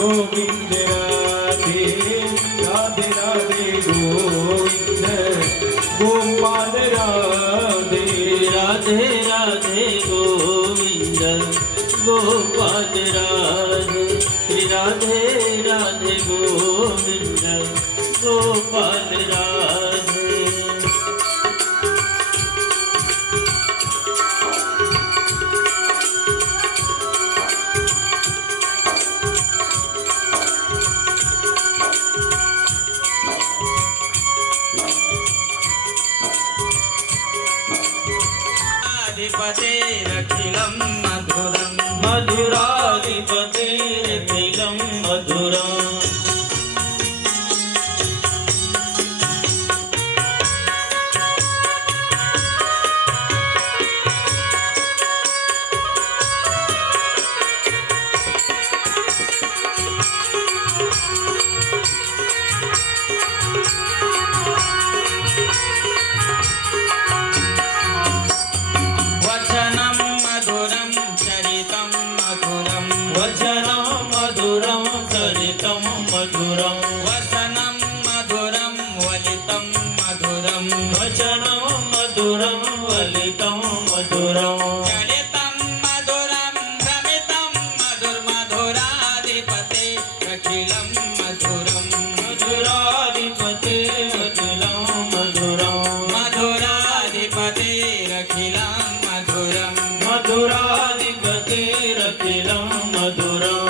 गोविंद राधे राधे राधे गोविंद गोपाल राधे राधे राधे गोविंद गोपाल राधे श्री राधे राधे गोविंद गोपाल राधे। अधिपतेरखिलं मधुरं मधुराधिपतेरखिलं मधुरम् वचनं मधुरं चरितं मधुरं वचनं मधुरं चरितं मधुरं वसनं मधुरं वलितं मधुरं वचनं मधुरं वलितं मधुरं चलितं मधुरं भ्रमितं मधुरमधुराधिपते अखिलं मधुरं मधुराधिपते अखिलं मधुरं मधुराधिपतेरखिलं मधुरं मधुराधिपतेरखिलं मधुरम्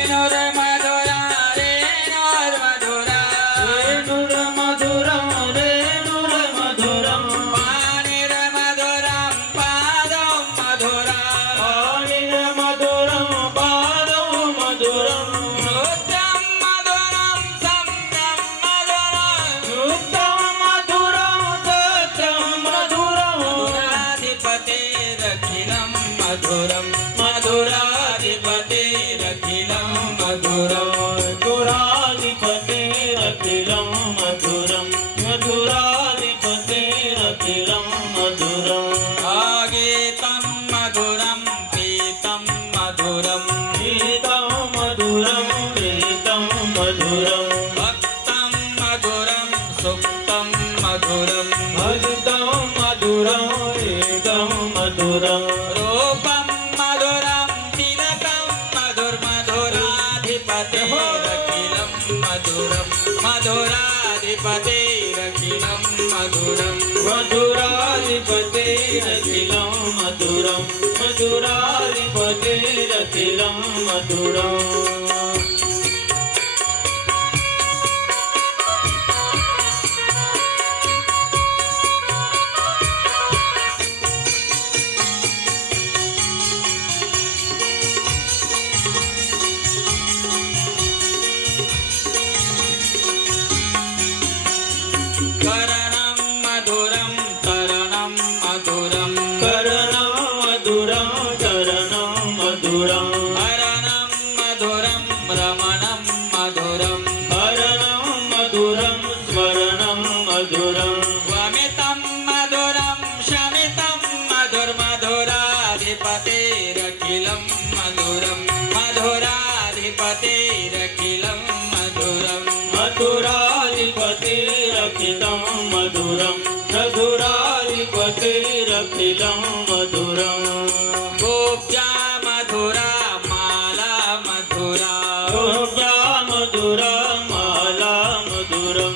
वेणुर्मधुरा रेणुर्मधुरा रेणुर्मधुरं रेणुर्मधुरं पाणिर्मधुरं पादं मधुरा पाणिर्मधुरं पादं मधुरं नृत्यं मधुरं सन्दं मधुरं शुद्धं मधुरं सत्यं मधुरं मधुराधिपतेरखिलं मधुरं मधुराधिपतेरखिलं मधुरं मधुराधिपतेरखिलं मधुरं मधुराधिपतेरखिलं मधुरम् आगीतं मधुरं पीतं मधुरं गीतं मधुरं प्रीतं मधुरं भक्तं मधुरं सुप्तं मधुरं भजितं मधुरं एकदं मधुरं रूपं मधुरं तिलकं मधुरमधुराधिपतेरखिलं मधुरं मधुराधिपतेरखिलं मधुरं मधुराधिपतेरखिलं मधुरं मधुराधिपतेरखिलं मधुरम् करणं मधुरं तरणं मधुरं करणं मधुरं चरणं मधुरं हरणं मधुरं रमणं मधुरं हरणं मधुरं स्मरणं मधुरं वमितं मधुरं शमितं मधुरमधुराधिपतेरखिलं मधुरं मधुराधिपतेरखिलं मधुरं मधुराधिपतेरखिलं मधुरं मधुराधिपतेरखिलं मधुरम् गोप्या मधुरा माला मधुरा गोप्या मधुरा माला मधुरं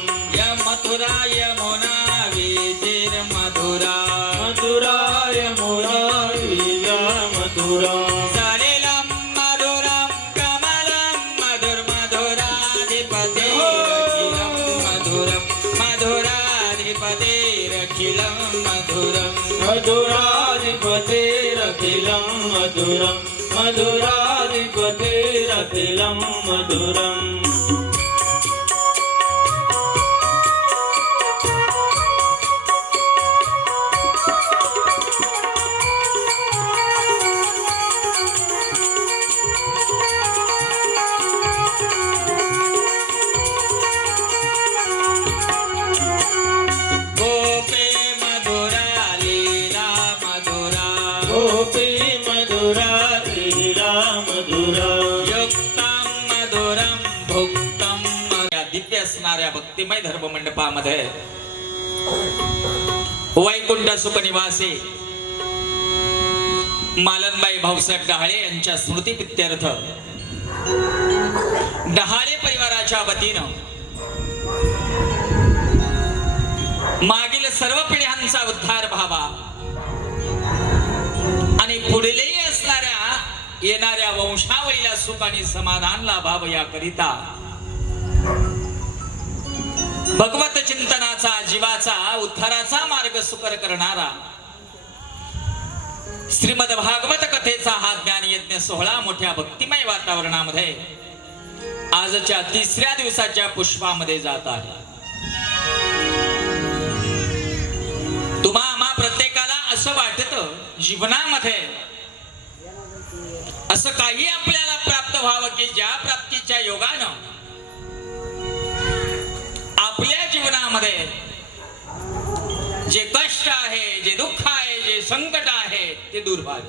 मथुरा यमुना वीचिर्मधुरा मधुराय मुरारीया मधुरं सलिलं मधुरं कमलं मधुरमधुराधिपतेरखिलं मधुरं मधुराधिपतेरखिलं मधुरं मधुराधिपतेरखिलं मधुरं मधुराधिपतेरखिलं मधुरम् मूर्तिमय धर्म मंडपामध्ये वैकुंठ सुख निवासी मालनबाई भाऊसाहेब डहाळे यांच्या स्मृतीप्रित्यर्थ डहाळे परिवाराच्या वतीनं मागील सर्व पिढ्यांचा उद्धार व्हावा आणि पुढलेही असणाऱ्या येणाऱ्या वंशावळीला सुख आणि समाधान लाभावं याकरिता भगवत चिंतनाचा जीवाचा उद्धाराचा मार्ग सुकर करणारा श्रीमद भागवत कथेचा हा ज्ञान यज्ञ सोहळा मोठ्या भक्तिमय वातावरणामध्ये आजच्या तिसऱ्या दिवसाच्या पुष्पामध्ये जात आहे. तुम्हा आम्हा प्रत्येकाला असं वाटतं जीवनामध्ये असं काही आपल्याला प्राप्त व्हावं की ज्या प्राप्तीच्या योगानं आपल्या जीवनामध्ये जे कष्ट आहे, जे दुःख आहे, जे संकट आहे ते दूर व्हावे.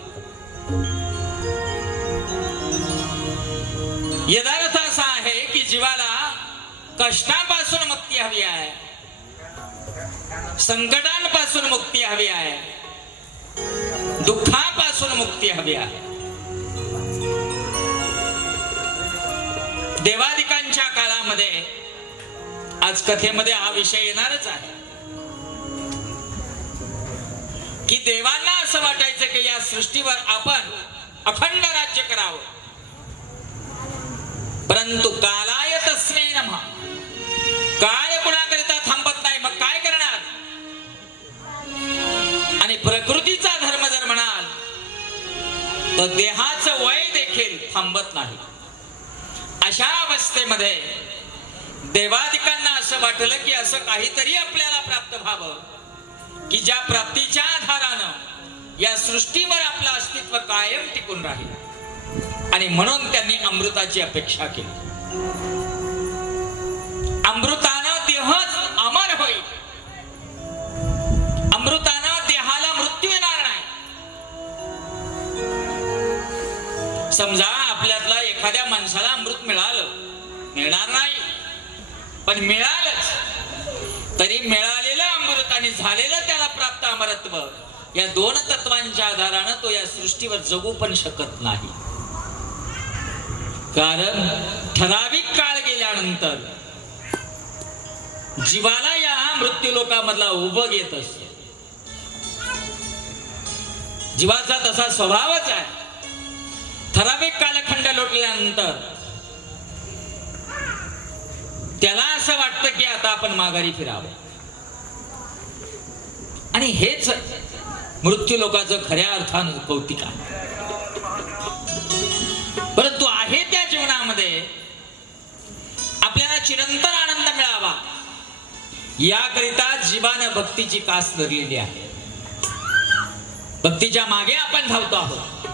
यदार्थ असा आहे की जीवाला कष्टापासून मुक्ती हवी आहे, संकटांपासून मुक्ती हवी आहे, दुःखापासून मुक्ती हवी आहे. देवादिकांच्या काळामध्ये आज कथेमध्ये हा विषय येणारच आहे की देवांना असं वाटायचं की या सृष्टीवर आपण अखंड राज्य करावं, परंतु कालाय तस्मै नमः, काळ कुणाकरिता थांबत नाही, मग काय करणार. आणि प्रकृतीचा धर्म जर म्हणाल तर देहाचं वय देखील थांबत नाही. अशा अवस्थेमध्ये देवादिकांना असं वाटलं की असं काहीतरी आपल्याला प्राप्त व्हावं की ज्या प्राप्तीच्या आधारानं या सृष्टीवर आपलं अस्तित्व कायम टिकून राहील. आणि म्हणून त्यांनी अमृताची अपेक्षा केली. अमृतानं देहच अमर होईल, अमृतानं देहाला मृत्यू येणार नाही. समजा आपल्यातला एखाद्या माणसाला अमृत मिळालं, मिळणार नाही पण मिळालंच, तरी मिळालेलं अमृत आणि झालेलं त्याला प्राप्त अमरत्व या दोन तत्वांच्या आधारानं तो या सृष्टीवर जगू पण शकत नाही. कारण ठराविक काळ गेल्यानंतर जीवाला या मृत्यू लोकामधला उभं येत असतो. जीवाचा तसा स्वभावच आहे. ठराविक कालखंड लोटल्यानंतर त्याला असं वाटतं की आता आपण माघारी फिरावं. आणि हेच मृत्यू लोकांचं खऱ्या अर्थानं कौतिक आहे. परंतु आहे त्या जीवनामध्ये आपल्याला चिरंतन आनंद मिळावा याकरिता जीवानं भक्तीची कास धरलेली आहे. भक्तीच्या मागे आपण धावतो आहोत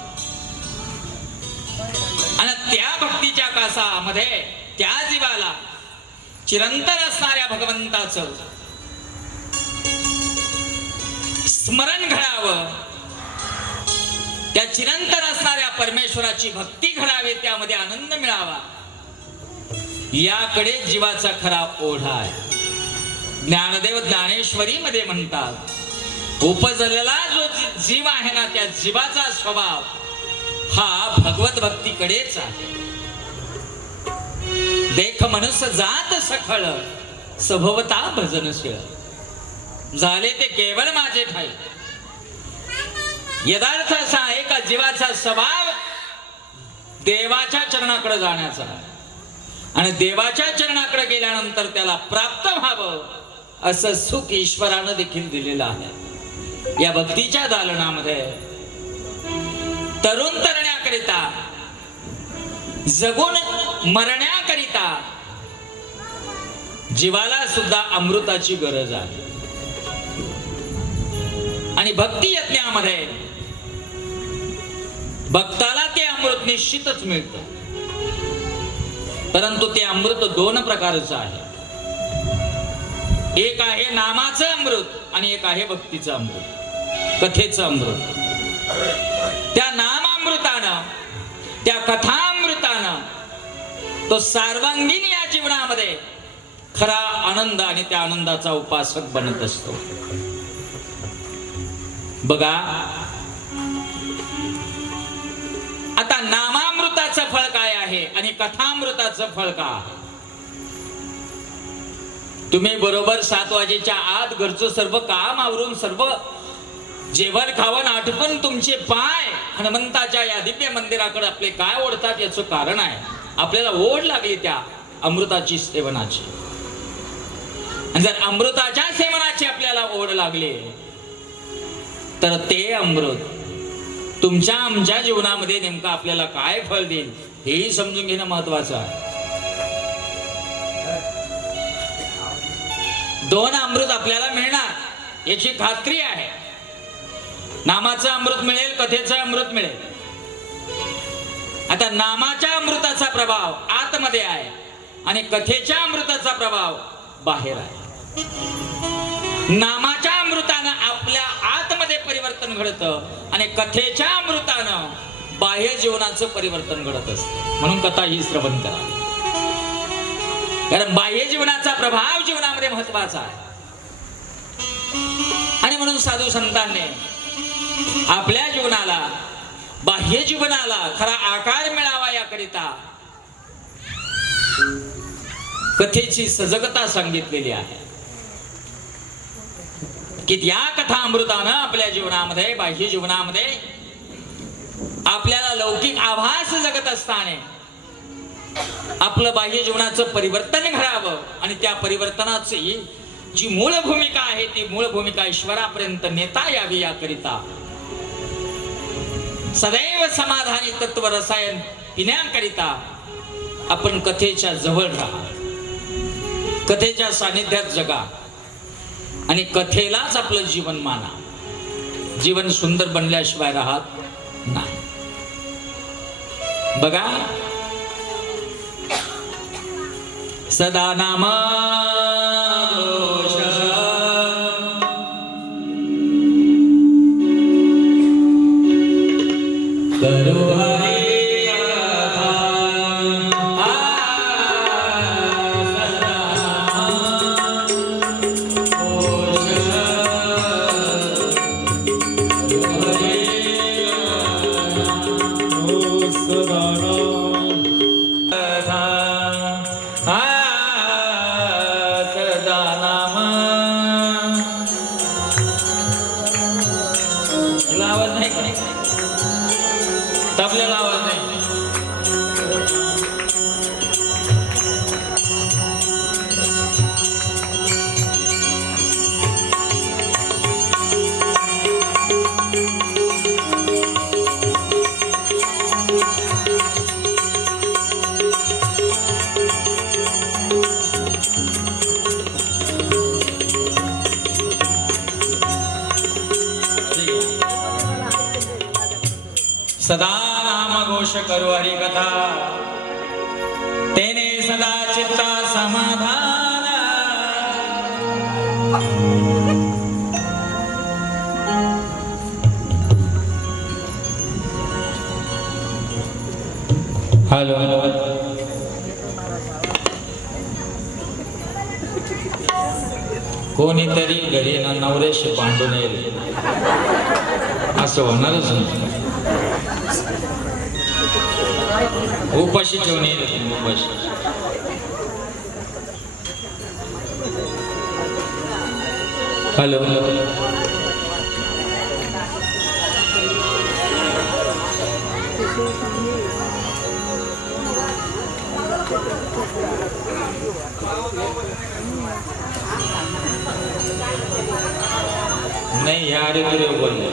आणि त्या भक्तीच्या कासामध्ये त्या जीवाला चिरंतन असणाऱ्या भगवंताचं स्मरण घडावं, त्या चिरंतन असणाऱ्या परमेश्वराची भक्ती घडावी, त्यामध्ये आनंद मिळावा, याकडे जीवाचा खरा ओढा आहे. ज्ञानदेव ज्ञानेश्वरी मध्ये म्हणतात, उपजलेला जो जीव आहे ना त्या जीवाचा स्वभाव हा भगवत भक्तीकडेच आहे. देख मनुष्य जात सखळ सभवता भजनशीळ, झाले ते केवळ माझे ठाई. यदार्थ असा आहे का जीवाचा स्वभाव देवाच्या चरणाकडे जाण्याचा, आणि देवाच्या चरणाकडे गेल्यानंतर त्याला प्राप्त व्हावं असं सुख ईश्वरानं देखील दिलेलं आहे. या भक्तीच्या दालनामध्ये तरुण तरण्याकरिता, जगून मरण्याकरिता जीवाला सुद्धा अमृताची गरज आहे. आणि भक्ती यज्ञामध्ये भक्ताला ते अमृत निश्चितच मिळतं, परंतु ते अमृत दोन प्रकारचं आहे. एक आहे नामाचं अमृत आणि एक आहे भक्तीचं अमृत, कथेचं अमृत. त्या नामामृतानं, त्या कथामृतानं तो सर्वांगीण या जीवनामध्ये खरा आनंद आणि त्या आनंदाचा उपासक बनत असतो. बघा, आता नामामृताचं फळ काय आहे आणि कथामृताचं फळ काय आहे? तुम्ही बरोबर 7 वाजेच्या आत घरचं सर्व काम आवरून सर्व जेवण खावण आठवण तुमचे पाय हनुमंताच्या या दिव्य मंदिराकडे आपले काय ओढतात याचं कारण आहे आपल्याला ओढ लागली त्या अमृताची सेवनाची. आणि जर अमृताच्या सेवनाची आपल्याला ओढ लागली तर ते अमृत तुमच्या आमच्या जीवनामध्ये नेमकं आपल्याला काय फळ देईल हेही समजून घेणं महत्वाचं आहे. 2 अमृत आपल्याला मिळणार याची खात्री आहे. नामाचं अमृत मिळेल, कथेचं अमृत मिळेल. आता नामाच्या अमृताचा प्रभाव आतमध्ये आहे आणि कथेच्या अमृताचा प्रभाव बाहेर आहे. नामाच्या अमृतानं आपल्या आतमध्ये परिवर्तन घडतं आणि कथेच्या अमृतानं बाह्य जीवनाचं परिवर्तन घडत असतं. म्हणून कथा ही श्रवण करा, कारण बाह्य जीवनाचा प्रभाव जीवनामध्ये महत्वाचा आहे. आणि म्हणून साधू संतांनी आपल्या जीवनाला बाह्य जीवनाला खरा आकार मिळावा याकरिता कथेची सजगता सांगितलेली आहे की या कथा अमृतानं आपल्या जीवनामध्ये बाह्य जीवनामध्ये आपल्याला लौकिक आभास जगत असताना आपलं बाह्य जीवनाचं परिवर्तन घडावं आणि त्या परिवर्तनाची जी मूळ भूमिका आहे ती मूळ भूमिका ईश्वरापर्यंत नेता यावी याकरिता सदैव समाधानी तत्व रसायन पिण्याकरिता आपण कथेच्या जवळ राहा, कथेच्या सानिध्यात जगा आणि कथेलाच आपलं जीवन माना. जीवन सुंदर बनल्याशिवाय राहत नाही. बघा, सदा नाम करो हरे तबल्याला आवाज नाही. सदा नाम घोष करो हरि कथा तेने सदा चित्ता समाधान. हॅलो, कोणीतरी घरी ना नवरेशी भांडून येईल असं होणारच नाही. उपाशी ठेवून येईल. उपाशी हॅलो, नाही यार तुरे बोलले.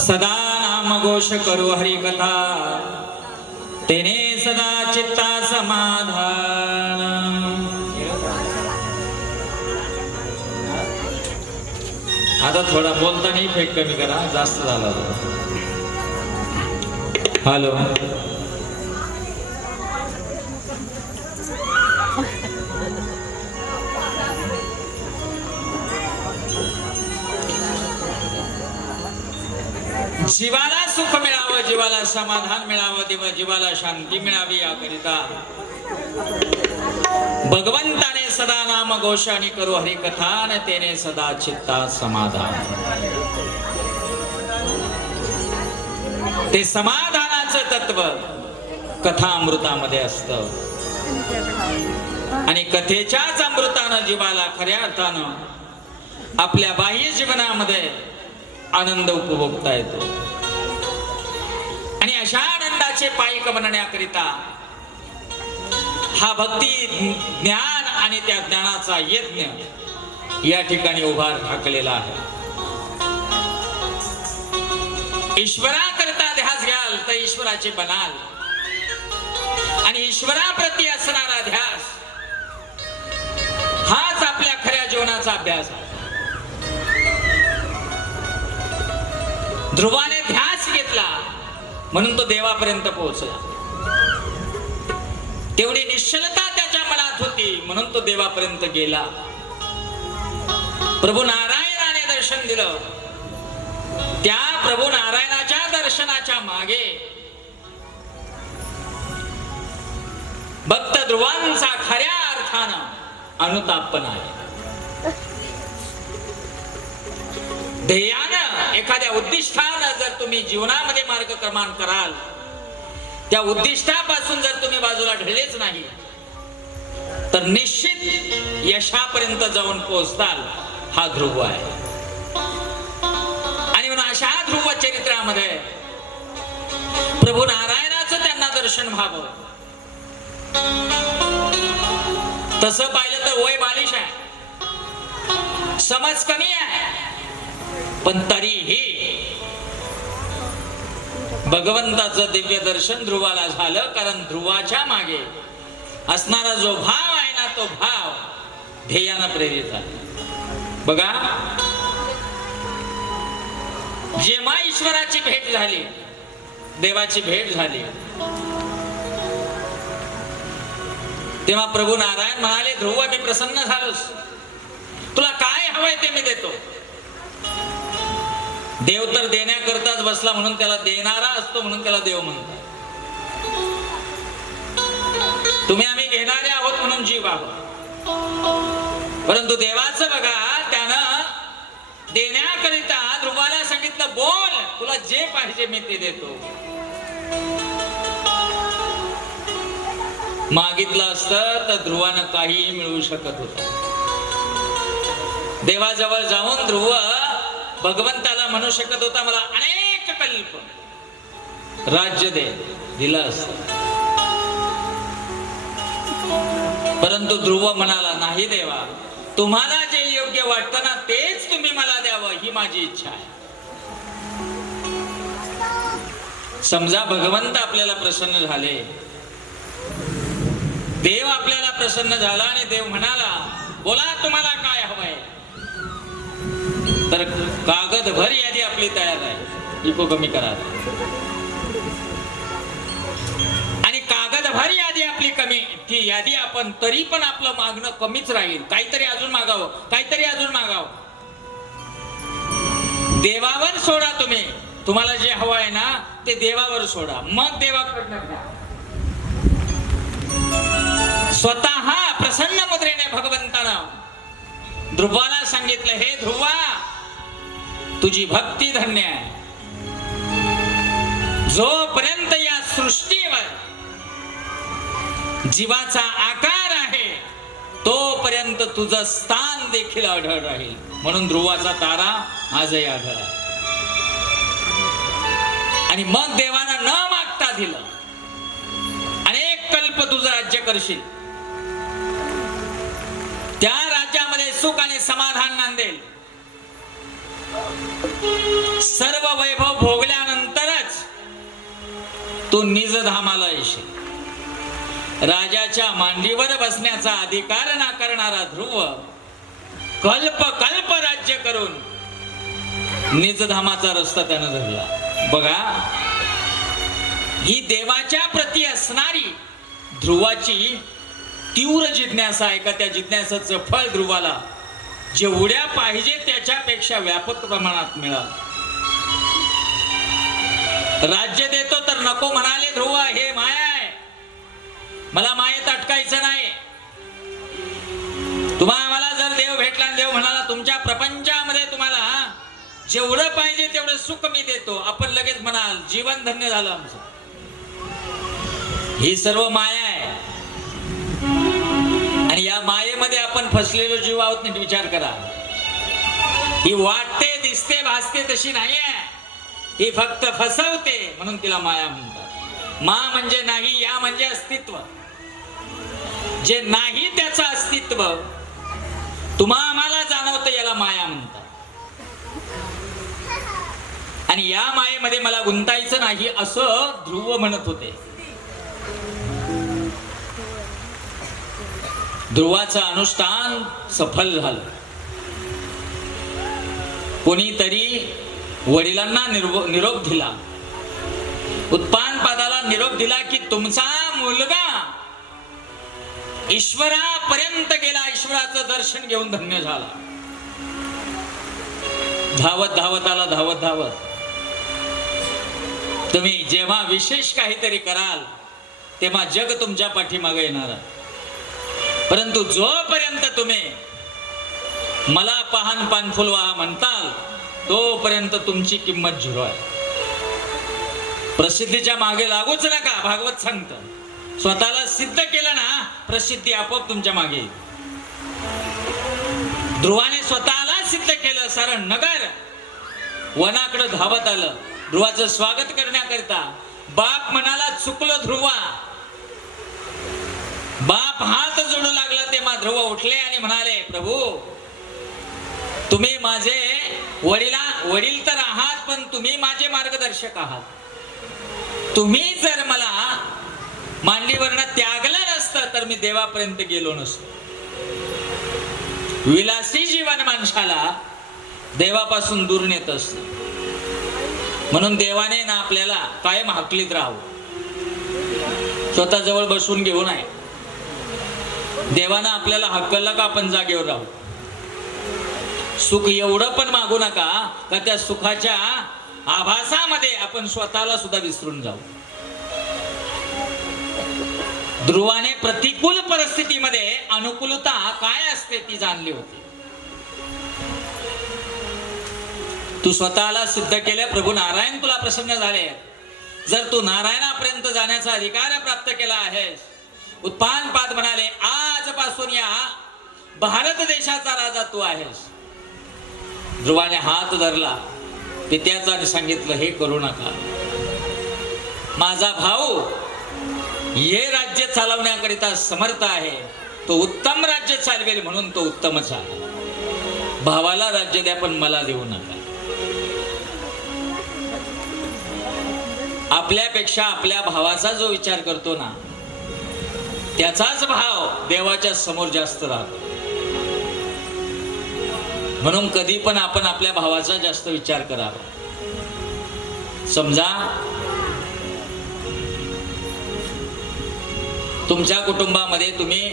सदा नाम घोष करो हरि कथा तेने सदा चित्ता समाधान. आता थोडा बोलता नाही फेक कमी करा, जास्त झाला. हॅलो, जीवाला सुख मिळावं, जीवाला समाधान मिळावं, जीवाला शांती मिळावी याकरिता भगवंताने सदा नाम घोषाणी करू हरी कथान तेने सदा चित्ता समाधान. ते समाधानाचं तत्व कथामृतामध्ये असतं आणि कथेच्याच अमृतानं जीवाला खऱ्या अर्थानं आपल्या बाह्य जीवनामध्ये आनंद उपभोगता येतो. आणि अशा आनंदाचे पायक बनण्याकरिता हा भक्ती ज्ञान आणि त्या ज्ञानाचा यज्ञ या ठिकाणी उभा ठाकलेला आहे. ईश्वराकरता ध्यास घ्याल तर ईश्वराचे बनाल आणि ईश्वराप्रती असणारा ध्यास हाच आपल्या खऱ्या जीवनाचा अभ्यास आहे. ध्रुवाने ध्यास घेतला म्हणून तो देवापर्यंत पोहोचला. तेवढी निश्चलता त्याच्या मनात होती म्हणून तो देवापर्यंत गेला. प्रभू नारायणाने दर्शन दिलं. त्या प्रभू नारायणाच्या दर्शनाच्या मागे भक्त ध्रुवांचा खऱ्या अर्थानं अनुतापन आहे. ध्येयानं एखाद्या उद्दिष्टानं जर तुम्ही जीवनामध्ये मार्गक्रमण कराल, त्या उद्दिष्टापासून जर तुम्ही बाजूला ढळलेच नाही तर निश्चित यशापर्यंत जाऊन पोहोचताल. हा ध्रुव आहे. आणि म्हणून अशा ध्रुव चरित्रामध्ये प्रभू नारायणाचं त्यांना दर्शन व्हावं. तसं पाहिलं तर वय बालिश आहे, समज कमी आहे, पण तरीही भगवंताचं दिव्य दर्शन ध्रुवाला झालं. कारण ध्रुवाच्या मागे असणारा जो भाव आहे ना, तो भाव ध्येयानं प्रेरित आहे. बघा, जेव्हा ईश्वराची भेट झाली, देवाची भेट झाली, तेव्हा प्रभू नारायण म्हणाले, ध्रुव मी प्रसन्न झालोस, तुला काय हवंय ते मी देतो. देव तर देण्याकरताच बसला म्हणून त्याला देणारा असतो, म्हणून त्याला देव म्हणतात. तुम्ही आम्ही घेणारे आहोत म्हणून जीव आहोत. परंतु देवाचं बघा, त्यानं देण्याकरिता ध्रुवाला सांगितलं, बोल, तुला जे पाहिजे मी ते देतो. मागितलं असतं तर ध्रुवानं काहीही मिळवू शकत होत. देवाजवळ जाऊन ध्रुव भगवंताला म्हणू शकत होता, मला अनेक कल्प राज्य दे, दिलं असत. परंतु ध्रुव म्हणाला, नाही देवा, तुम्हाला जे योग्य वाटतं ना तेच तुम्ही मला द्यावं, ही माझी इच्छा आहे. समजा भगवंत आपल्याला प्रसन्न झाले, देव आपल्याला प्रसन्न झाला आणि देव म्हणाला, बोला तुम्हाला काय हवंय. तर कागद भर यादी आपली तयार आहे, इको कमी करा. आणि कागद भर यादी आपली कमी, ती यादी आपण तरी पण आपलं मागणं कमीच राहील. काहीतरी अजून मागावं, काहीतरी अजून मागावं. देवावर सोडा तुम्ही, तुम्हाला जे हवं आहे ना ते देवावर सोडा, मग देवाकडनं घ्या. स्वतः प्रसन्न मुद्रेने भगवंतानं ध्रुवाला सांगितलं, हे ध्रुवा, तुझी भक्ती धन्य आहे. जोपर्यंत या सृष्टीवर जीवाचा आकार आहे तोपर्यंत तुझं स्थान देखील आढळ राहील. म्हणून ध्रुवाचा तारा आजही आढळ आहे. आणि मग देवानं न मागता दिलं. अनेक कल्प तुझं राज्य करशील, त्या राज्यामध्ये सुख आणि समाधान नांदेल. सर्व वैभव भोगल्यानंतरच तू निजधामाला येशील. राजाच्या मांडीवर बसण्याचा अधिकार नाकारणारा ध्रुव कल्प कल्प राज्य करून निजधामाचा रस्ता त्यानं धरला. बघा, ही देवाच्या प्रती असणारी ध्रुवाची तीव्र जिज्ञासा आहे का, त्या जिज्ञासाचं फळ ध्रुवाला जेवढ्या पाहिजे त्याच्यापेक्षा व्यापक प्रमाणात मिळालं. राज्य देतो तर नको म्हणाले ध्रुव, हे माया आहे, मला मायेत अटकायचं नाही. तुम्हाला जर देव भेटला आणि देव म्हणाला तुमच्या प्रपंचामध्ये तुम्हाला जेवढं पाहिजे तेवढं सुख मी देतो, आपण लगेच म्हणाल जीवन धन्य झालं आमचं. ही सर्व माया आहे आणि या मायेमध्ये आपण फसलेलो जीव आहोत. नीट विचार करा. ही वाटते, दिसते, भासते तशी नाही आहे, ही फक्त फसवते, म्हणून तिला माया म्हणतात. मा म्हणजे नाही, या म्हणजे अस्तित्व. जे नाही त्याचं अस्तित्व आम्हाला जाणवतं, याला माया म्हणतात. आणि या मायेमध्ये मला गुंतायचं नाही असं ध्रुव म्हणत होते. ध्रुवाचं अनुष्ठान सफल झालं. कोणीतरी वडिलांना निरोप दिला, उत्तानपादाला निरोप दिला की तुमचा मुलगा ईश्वरापर्यंत गेला, ईश्वराचं दर्शन घेऊन धन्य झाला. धावत धावत आला, धावत धावत. तुम्ही जेव्हा विशेष काहीतरी कराल तेव्हा जग तुमच्या पाठीमागे येणार आहे. परंतु जोपर्यंत तुम्ही मला पाहन पान फुलवा म्हणताल तोपर्यंत तुमची किंमत झिरो आहे. प्रसिद्धीच्या मागे लागूच नका. भागवत सांगतं, स्वतःला सिद्ध केलं ना, प्रसिद्धी आपोआप तुमच्या मागे येईल. ध्रुवाने स्वतःला सिद्ध केलं. सारण नगर वनाकडे धावत आलं ध्रुवाचं स्वागत करण्याकरिता. बाप म्हणाला चुकलो ध्रुवा. बाप हात जोडू लागला तेव्हा ध्रुव उठले आणि म्हणाले, प्रभू तुम्ही माझे वडील तर आहात, पण तुम्ही माझे मार्गदर्शक आहात. तुम्ही जर मला मांडीवरनं त्यागलं नसतं तर मी देवापर्यंत गेलो नसतो. विलासी जीवन माणसाला देवापासून दूर नेत असतं. म्हणून देवाने ना आपल्याला कायम हाकलीत राहावं, स्वतः जवळ बसून घेऊ नये. देवानं आपल्याला हक्कलं का आपण जागेवर राहू. सुख एवढं पण मागू नका का त्या सुखाच्या आभासामध्ये आपण स्वतःला सुद्धा विसरून जाऊ. ध्रुवाने प्रतिकूल परिस्थितीमध्ये अनुकूलता काय असते ती जाणली होती. तू स्वतःला सिद्ध केले, प्रभू नारायण तुला प्रसन्न झाले. जर तू नारायणापर्यंत जाण्याचा अधिकार प्राप्त केला आहेस, उत्तानपाद म्हणाले आजपासून या भारत देशाचा राजा तू आहेस. ध्रुवाने हात धरला पित्याचा आणि सांगितलं, हे करू नका. माझा भाऊ हे राज्य चालवण्याकरिता समर्थ आहे, तो उत्तम राज्य चालवेल म्हणून तो उत्तमच आहे. भावाला राज्य द्या पण मला देऊ नका. आपल्यापेक्षा आपल्या भावाचा जो विचार करतो ना, त्याचाच भाव देवाच्या समोर जास्त राहतो. म्हणून कधी पण आपण आपल्या भावाचा जास्त विचार करावा. समजा तुमच्या कुटुंबामध्ये तुम्ही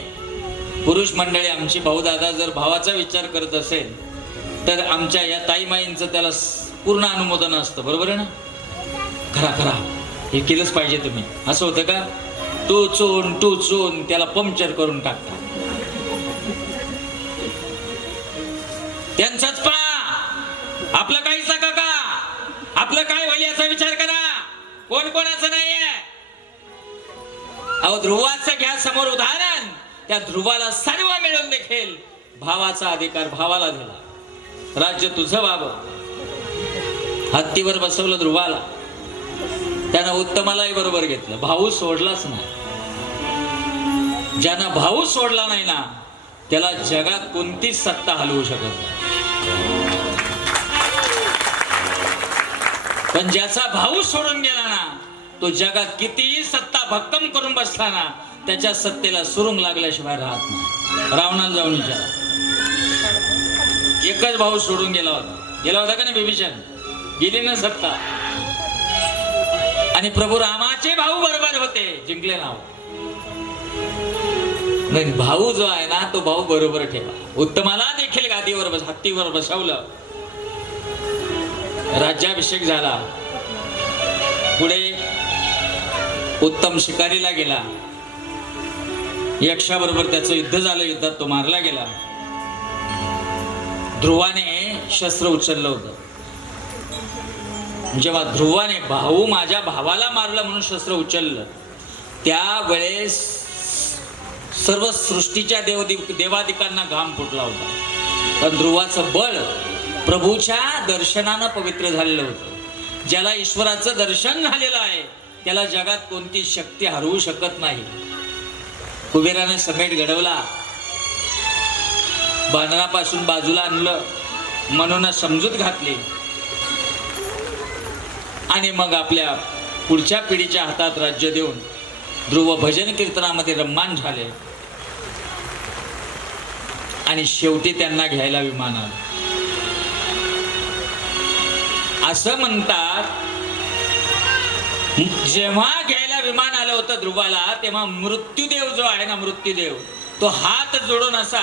पुरुष मंडळी, आमची भाऊ दादा जर भावाचा विचार करत असेल तर आमच्या या ताईमाईंचं त्याला पूर्ण अनुमोदन असतं. बरोबर आहे ना? खरा खरा हे केलंच पाहिजे तुम्ही. असं होतं का? टू चून त्याला पंक्चर करून टाकता. त्यांचंच पा आपलं काहीच नका का, आपलं काय होईल याचा विचार करा, कोण कोणाचं नाहीये. अहो ध्रुवाचं घ्या समोर उदाहरण. त्या ध्रुवाला सर्व मिळून देखील भावाचा अधिकार भावाला दिला. राज्य तुझं व्हावं. हत्तीवर बसवलं ध्रुवाला, त्यानं उत्तमालाही बरोबर घेतलं. भाऊ सोडलाच नाही. ज्यानं भाऊ सोडला नाही ना, त्याला जगात कोणतीच सत्ता हलवू शकत नाही. पण ज्याचा भाऊ सोडून गेला ना, तो जगात कितीही सत्ता भक्कम करून बसला ना, त्याच्या सत्तेला सुरुंग लागल्याशिवाय राहत नाही. रावणाला जाऊन विचारा. एकच भाऊ सोडून गेला होता का नाही? बिभीषण. गेली ना सत्ता. आणि प्रभू रामाचे भाऊ बरोबर होते, जिंकले नाव. नाही, भाऊ जो आहे ना, तो भाऊ बरोबर ठेवा. उत्तमाला देखील गादीवर हत्तीवर बसवलं. राज्याभिषेक झाला. पुढे उत्तम शिकारीला गेला. यक्षाबरोबर त्याचं युद्ध झालं. युद्धात तो मारला गेला. ध्रुवाने शस्त्र उचललं होतं. जेव्हा ध्रुवाने भाऊ माझ्या भावाला मारलं म्हणून शस्त्र उचललं, त्यावेळेस सर्व सृष्टीच्या देवादिकांना घाम फुटला होता. पण ध्रुवाचं बळ प्रभूच्या दर्शनानं पवित्र झालेलं होतं. ज्याला ईश्वराचं दर्शन झालेलं आहे त्याला जगात कोणती शक्ती हरवू शकत नाही. कुबेराने समेट घडवला, बांधणापासून बाजूला आणलं, मनून समजूत घातली आणि मग आपल्या पुढच्या पिढीच्या हातात राज्य देऊन ध्रुव भजन कीर्तनामध्ये रम्मान झाले. आणि शेवटी त्यांना घ्यायला विमान आलं. असं म्हणतात, जेव्हा घ्यायला विमान आलं होतं ध्रुवाला, तेव्हा मृत्यूदेव जो आहे ना, मृत्यूदेव, तो हात जोडून असा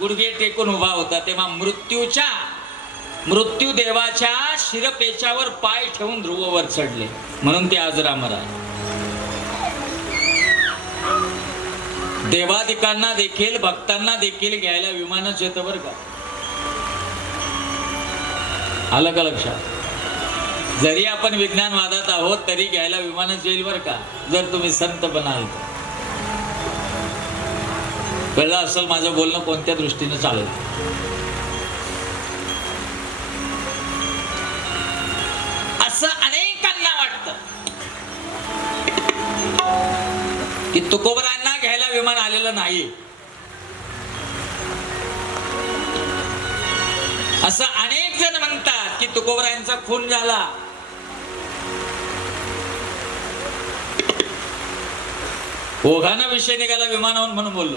गुडघे टेकून उभा होता. तेव्हा मृत्यूदेवाच्या शिरपेचावर पाय ठेवून ध्रुववर चढले. म्हणून ते आज रामर आहे. देवादिकांना देखील, भक्तांना देखील घ्यायला विमानच येतं बरं का. आलं का लक्षात? जरी आपण विज्ञानवादात आहोत तरी घ्यायला विमानच येईल बरं का, जर तुम्ही संत बनाल तर. कळलं असेल माझं बोलणं कोणत्या दृष्टीनं चालेल. असं अनेकांना वाटतं की तुकोबरांना घ्यायला विमान आलेलं नाही. असं अनेक जण म्हणतात की तुकोबरायांचा खून झाला. ओघाना विषय निघाला विमानावरून म्हणून बोललो.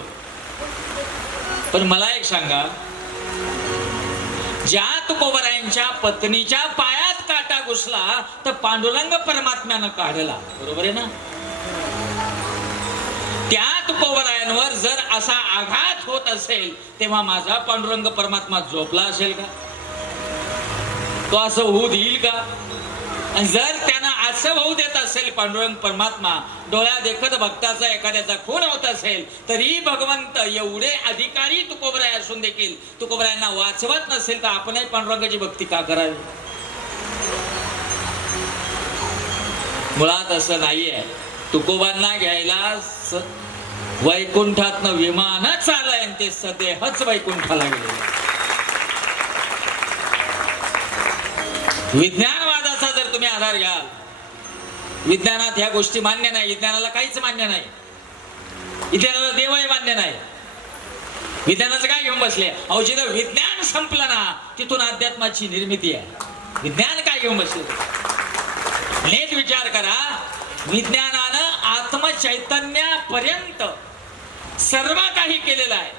पण मला एक सांगा, ज्या तुकोबरायांच्या पत्नीच्या पायात काटा घुसला तर पांडुरंग परमात्म्यानं काढला, बरोबर आहे ना? त्या तुकोबरायांवर जर असा आघात होत असेल तेव्हा माझा पांडुरंग परमात्मा झोपला असेल का? तो असं होऊ देईल का? आणि जर त्यांना असं होऊ देत असेल पांडुरंग परमात्मा, डोळ्या देखत भक्ताचा एखाद्याचा खून होत असेल तरी भगवंत एवढे अधिकारी तुकोबराय असून देखील तुकोबरायांना वाचवत नसेल तर आपणही पांडुरंगाची भक्ती का करावी? मुळात असं नाहीये. तुकोबांना घ्यायला वैकुंठातनं विमानच आलंय आणि ते सदेहच वैकुंठाला गेले. विज्ञानवादाचा जर तुम्ही आधार घ्याल, विज्ञानात ह्या गोष्टी मान्य नाही. विज्ञानाला काहीच मान्य नाही. विज्ञानाला देवही मान्य नाही. विज्ञानाचं काय घेऊन बसले? अहो, जिथं विज्ञान संपलं ना तिथून अध्यात्माची निर्मिती आहे. विज्ञान काय घेऊन बसले? नीट विचार करा. विज्ञानानं आत्मचैतन्यापर्यंत सर्व काही केलेलं आहे.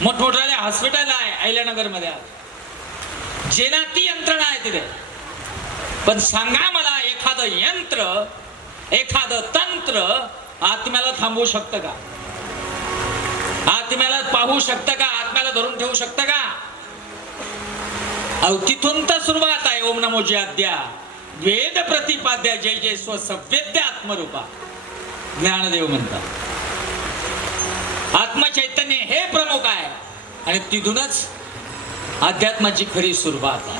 मोठमोठाले हॉस्पिटल आहे अहिल्यानगर मध्ये, जेनाती यंत्रणा आहे तिथे. पण सांगा मला, एखादं यंत्र, एखादं तंत्र आत्म्याला थांबवू शकतं का? आत्म्याला पाहू शकतं का? आत्म्याला धरून ठेवू शकतं का? अहो, तिथून तर सुरुवात आहे. ओम नमो जयाद्या वेद प्रतिपाद्या जय जय स्वसव्यद्या आत्मरूपा, ज्ञानदेव म्हणतात. आत्मचैतन्य हे प्रमुख आहे आणि तिथूनच अध्यात्माची खरी सुरुवात आहे.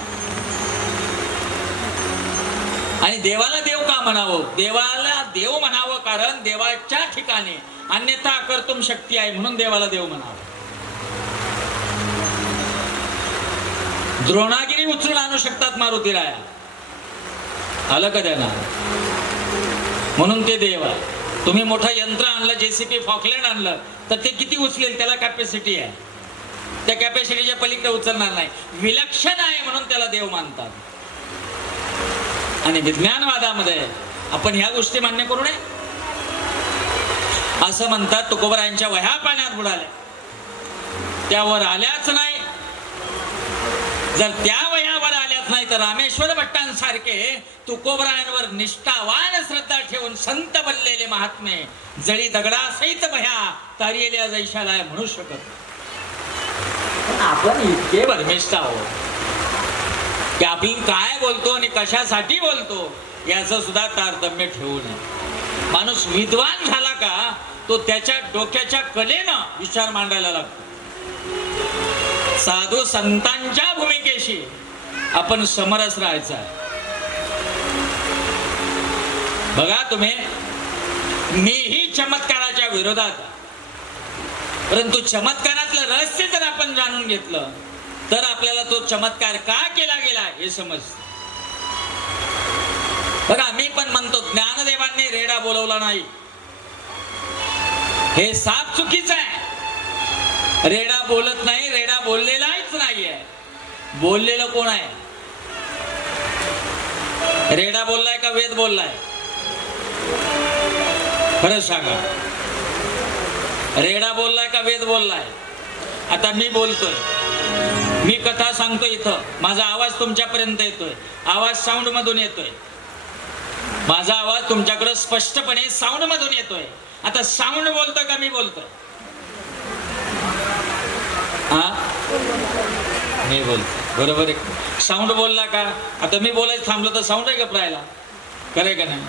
आणि देवाला देव का म्हणावं? देवाला देव म्हणावं कारण देवाच्या ठिकाणी अन्यथा कर्तुम शक्ती आहे म्हणून देवाला देव म्हणावं. द्रोणागिरी उचलून आणू शकतात मारुतीराया, आलं का त्यांना? म्हणून ते देव आहे. तुम्ही मोठं यंत्र आणलं, जेसीपी फॉकलँड आणलं तर ते किती उचलेल? त्याला कॅपॅसिटी आहे. त्या कॅपॅसिटीच्या पलीकडे उचलणार नाही. विलक्षण आहे म्हणून त्याला देव मानतात. आणि विज्ञानवादामध्ये आपण ह्या गोष्टी मान्य करू नये. असं म्हणतात तुकोबरायांच्या वह्या पाण्यात बुडाल्या, त्यावर आल्याच नाही. जर त्या वह्यावर आल्याच नाही तर रामेश्वर भट्टांसारखे तुकोबरायांवर निष्ठावान श्रद्धा ठेवून संत बनलेले महात्मे जळी दगडासहित वह्या तारियल्या जैशाला म्हणू शकत. आपण इतके भरमिष्ठ आहोत की आपण काय बोलतो आणि कशासाठी बोलतो याचं सुद्धा तारतम्य ठेवू नये. माणूस विद्वान झाला का तो त्याच्या डोक्याच्या कलेनं विचार मांडायला लागतो. साधू संतांच्या भूमिकेशी आपण समरस राहायचा आहे. बघा तुम्ही, मीही चमत्काराच्या विरोधात, परंतु चमत्कारातलं रहस्य जर आपण जाणून घेतलं तर आपल्याला तो चमत्कार का केला गेला हे समजतं. बघा, मी पण म्हणतो ज्ञानदेवांनी रेडा बोलवला नाही, हे साफ चुकीचं आहे. रेडा बोलत नाही, रेडा बोललेलाच नाहीये. बोललेलं कोण आहे? रेडा बोललाय का वेद बोललाय? खरं सांगा, रेडा बोललाय का वेद बोललाय? आता मी बोलतोय, मी कथा सांगतोय, इथं माझा आवाज तुमच्यापर्यंत येतोय, आवाज साऊंड मधून येतोय, माझा आवाज तुमच्याकडे स्पष्टपणे साऊंड मधून येतोय. आता साऊंड बोलतोय का मी बोलतोय? हा, मी बोलतो, बरोबर आहे. साऊंड बोलला का? आता मी बोलायचं थांबलो तर साऊंड आहे का राहिला? खरंय का नाही?